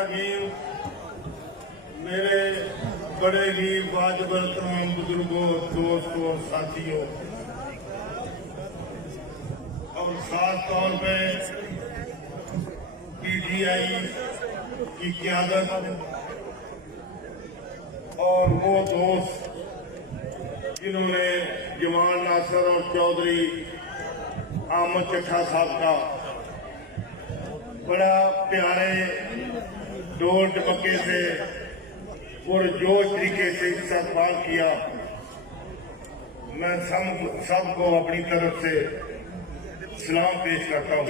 रहीम। मेरे बड़े ही वाजिब तमाम बुजुर्गों, दोस्तों और साथियों, और खास तौर पे पीटीआई की क़यादत और वो दोस्त जिन्होंने जमाल नासिर और चौधरी अहमद चट्ठा साहब का बड़ा प्यारे ढोल ढमके से और जोश तरीके से इस्तकबाल किया। मैं सबको अपनी तरफ से सलाम पेश करता हूँ।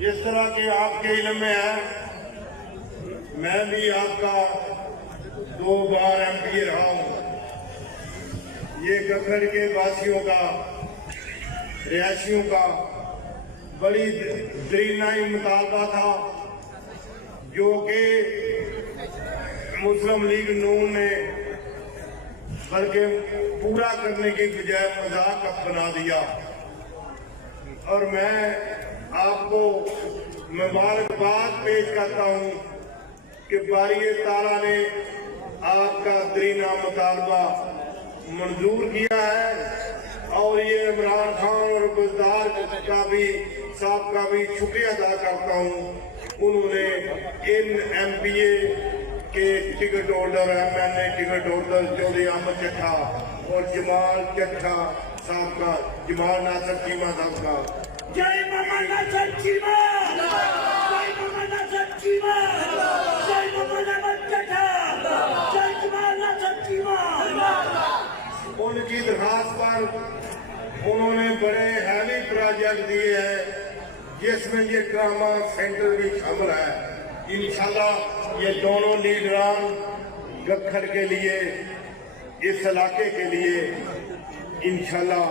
जिस तरह के आपके इल्म में है, मैं भी आपका 2 बार एमपीए रहा हूं। ये गखर के वासियों का, रिहायशियों का बड़ी दरीनाई मुतालबा था, जो कि मुस्लिम लीग नून ने बल्कि पूरा करने की बजाय मजाक बना दिया। और मैं आपको मुबारकबाद पेश करता हूं कि बारी ताला ने आपका दरीना मुतालबा मंजूर किया है। और ये इमरान खान और गुलजार का भी साहब का भी शुक्रिया अदा करता हूँ। उन्होंने इन एमपीए के ticket holder, MNA ticket holder Chaudhry Ahmed Chattha और जमाल चट्ठा साहब का, जमाल नासिर चीमा साहब का, जय मामा नासिर चीमा, जय मामा नासिर चीमा, जय मामा नासिर चट्ठा, जय जमाल नासिर चीमा। उनकी दरखास्त पर उन्होंने बड़े हैवी प्रोजेक्ट दिए हैं, जिसमें ये ड्रामा सेंटर भी शामिल है। इंशाल्लाह ये दोनों लीडरान गखर के लिए, इस इलाके के लिए इंशाल्लाह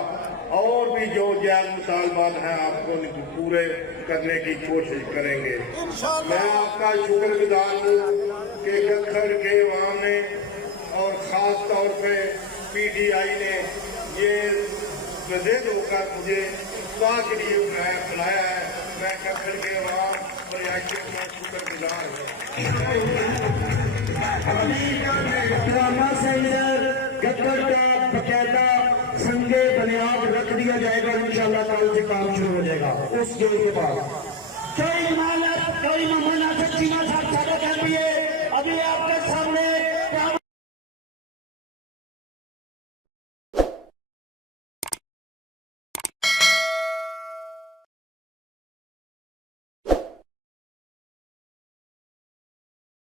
और भी जो जायज मुतालबात हैं आपको पूरे करने की कोशिश करेंगे। मैं आपका शुक्रगुजार हूँ कि गखर के अवाम ने और ख़ास तौर पे पीटीआई ने ये वज़ीर होकर मुझे दुआ के लिए बुलाया है। मैं गखर के अवाम प्रयासों का शुक्रगुजार हूँ। ड्रामा सेंटर गखर का बकायदा संगे बुनियाद रख दिया जाएगा। इंशाल्लाह कल से काम शुरू हो जाएगा उस गेट के बाद। जय माला, जय मामा नासिर चीमा साहब, स्वागत है। अभी आपके सामने